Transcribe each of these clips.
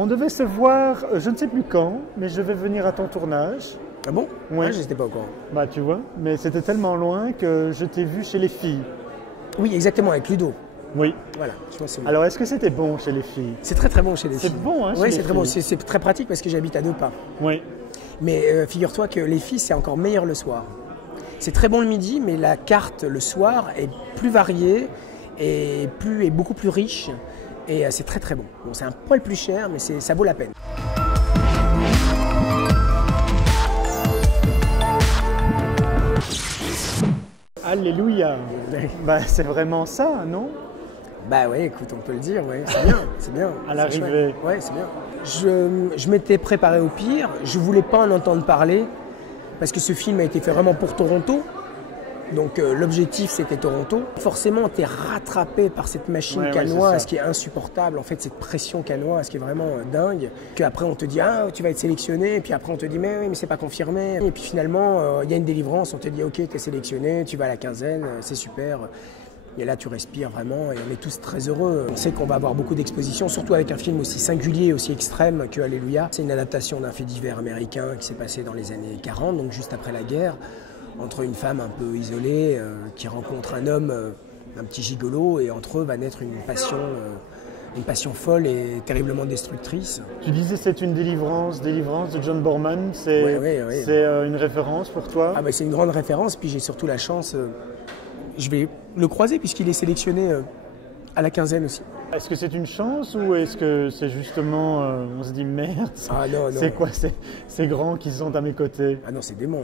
On devait se voir, je ne sais plus quand, mais je vais venir à ton tournage. Ah bon? Ouais. Ah, je n'étais pas au courant. Bah tu vois, mais c'était tellement loin que je t'ai vu chez les filles. Oui, exactement, avec Ludo. Oui. Voilà, tu vois, c'est bon. Alors est-ce que c'était bon chez les filles? C'est très très bon chez les filles. C'est bon, hein, chez Oui, les c'est très bon. filles. C'est très pratique parce que j'habite à 2 pas. Oui. Mais figure-toi que les filles, c'est encore meilleur le soir. C'est très bon le midi, mais la carte le soir est plus variée et beaucoup plus riche. Et c'est très très bon. Bon, c'est un poil plus cher, mais ça vaut la peine. Alléluia. Bah c'est vraiment ça, non? Bah oui, écoute, on peut le dire, ouais, c'est bien, c'est bien. À l'arrivée. Ouais, c'est bien. Je m'étais préparé au pire, je voulais pas en entendre parler, parce que ce film a été fait vraiment pour Toronto. Donc l'objectif c'était Toronto. Forcément tu es rattrapé par cette machine canoise qui est insupportable, en fait cette pression canoise qui est vraiment dingue. Qu'après on te dit ah tu vas être sélectionné, et puis après on te dit mais oui mais c'est pas confirmé. Et puis finalement il y a une délivrance, on te dit ok tu es sélectionné, tu vas à la quinzaine, c'est super. Et là tu respires vraiment et on est tous très heureux. On sait qu'on va avoir beaucoup d'expositions, surtout avec un film aussi singulier, aussi extrême que Alléluia. C'est une adaptation d'un fait divers américain qui s'est passé dans les années 40, donc juste après la guerre, entre une femme un peu isolée qui rencontre un homme, un petit gigolo, et entre eux va naître une passion folle et terriblement destructrice. Tu disais c'est une délivrance de John Boorman, c'est une référence pour toi? Ah bah, c'est une grande référence, puis j'ai surtout la chance, je vais le croiser puisqu'il est sélectionné à la quinzaine aussi. Est-ce que c'est une chance ou est-ce que c'est justement, on se dit merde, c'est quoi ces grands qui sont à mes côtés? Ah non, c'est dément.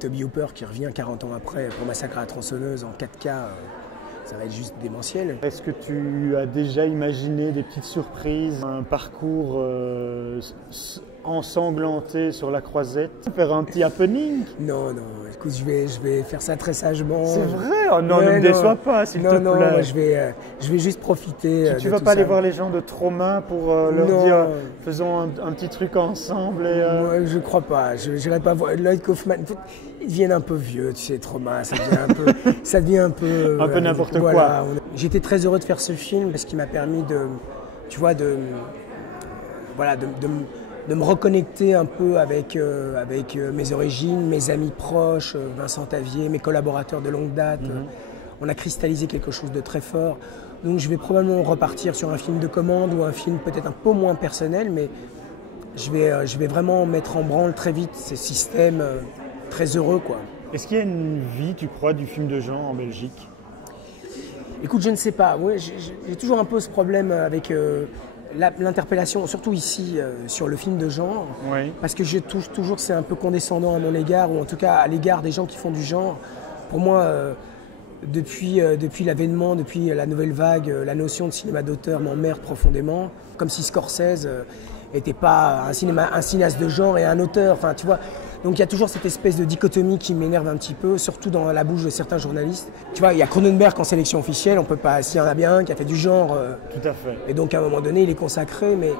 Toby Hooper qui revient 40 ans après pour Massacre à la tronçonneuse en 4K, ça va être juste démentiel. Est-ce que tu as déjà imaginé des petites surprises, un parcours ensanglanté sur la croisette, faire un petit happening? Non, non, écoute, je vais faire ça très sagement. C'est vrai? Oh non, ne me déçois pas, s'il te plaît. Non, je vais juste profiter. Tu vas pas aller voir les gens de Trauma pour leur dire faisons un petit truc ensemble et Moi, je crois pas. Je n'irai pas voir Lloyd Kaufman. Ils deviennent un peu vieux, tu sais, Trauma. Ça devient un peu. Un peu n'importe quoi. J'étais très heureux de faire ce film parce qu'il m'a permis de me reconnecter un peu avec mes origines, mes amis proches, Vincent Tavier, mes collaborateurs de longue date. On a cristallisé quelque chose de très fort. Donc je vais probablement repartir sur un film de commande ou un film peut-être un peu moins personnel, mais je vais vraiment mettre en branle très vite ces systèmes très heureux, quoi. Est-ce qu'il y a une vie, tu crois, du film de genre en Belgique? Écoute, je ne sais pas. Ouais, j'ai toujours un peu ce problème avec l'interpellation, surtout ici, sur le film de genre, parce que je touche toujours, c'est un peu condescendant à mon égard, ou en tout cas à l'égard des gens qui font du genre. Pour moi, depuis l'avènement, depuis la nouvelle vague, la notion de cinéma d'auteur m'emmerde profondément, comme si Scorsese n'était pas un cinéaste de genre et un auteur, enfin tu vois. Donc il y a toujours cette espèce de dichotomie qui m'énerve un petit peu, surtout dans la bouche de certains journalistes. Tu vois, il y a Cronenberg en sélection officielle, on peut pas, s'il y en a bien un qui a fait du genre. Tout à fait. Et donc à un moment donné, il est consacré, mais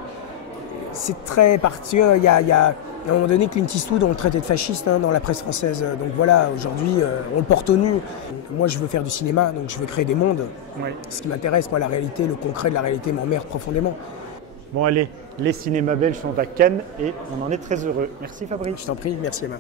c'est très particulier. Il y a à un moment donné, Clint Eastwood, on le traitait de fasciste dans la presse française. Donc voilà, aujourd'hui, on le porte au nu. Moi, je veux faire du cinéma, donc je veux créer des mondes. Ce qui m'intéresse, moi, la réalité, le concret de la réalité m'emmerde profondément. Bon allez, les cinémas belges sont à Cannes et on en est très heureux. Merci Fabrice. Je t'en prie, merci Emma.